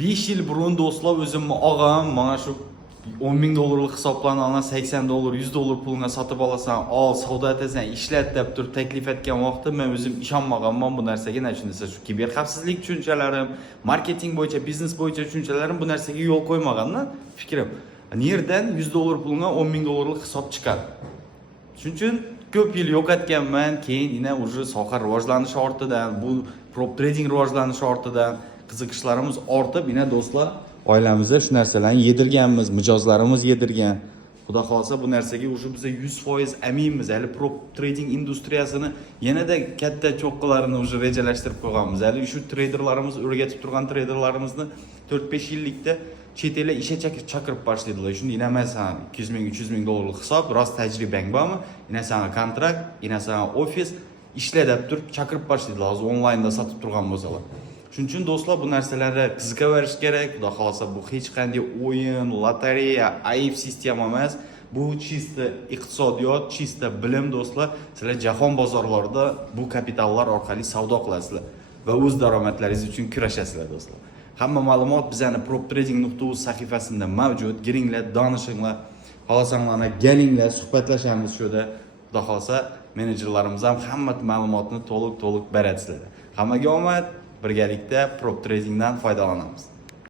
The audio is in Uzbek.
5 yil burun do'stlar o'zimni og'am mana shu 10 ming dollarlik hisoblarni alan 80 dollar 100 dollar pulga sotib olasan, ol savdo etasan, ishlat deb turib taklif etgan vaqtda men o'zim ishonmaganman bu narsaga. Nechun desa shu kiberxavfsizlik tushunchalarim, marketing bo'yicha, biznes bo'yicha tushunchalarim bu narsaga yo'l qo'ymagandan fikrim. Nerdan 100 dollar pulga 10 ming dollarlik hisob chiqadi. Shuning uchun ko'p yil yo'qotganman, keyin yana уже soha rivojlanishi ortidan, bu prop trading rivojlanishi ortidan qiziqishlarimiz ortib, yana do'stlar oilamizda shu narsalarni yedirganmiz, mijozlarimiz yedirgan. Xudo xolsa bu narsaga уже biz 100% aminmiz. Hali prop trading industriyasini yanada katta cho'qqalarini уже rejalashtirib qo'yganmiz. Hali shu treyderlarimiz o'rgatib turgan treyderlarimizni 4-5 yillikda chet elga ishga chaqirib boshlaydilar. Shunda inamasan 200 ming, 300 ming dollarlik hisob, rost tajribang bormi? Inasanga kontrakt, inasanga ofis ishla deb turib chaqirib boshlaydilar. Hozir onlaynda sotib turgan bo'lsalar. Shuning uchun do'stlar bu narsalarga qiziqaverish kerak. Xudo xolsa bu hech qanday o'yin, lotereya, ayb sistema emas. Bu chista iqtisodiyot, chista bilim do'stlar. Sizlar jahon bozorlarida bu kapitallar orqali savdo qilasizlar va o'z daromadlaringiz uchun kurashasizlar do'stlar. Hamma ma'lumot bizning proptrading.uz sahifasida mavjud. Giringlar, donishinglar, xohlasangiz kelinglar, suhbatlashamiz shu yerda. Xudo xolsa menejerlarimiz ham hamma ma'lumotni to'liq beradi sizlarga. Hammaga omad, birgalikda prop tradingdan foydalanamiz.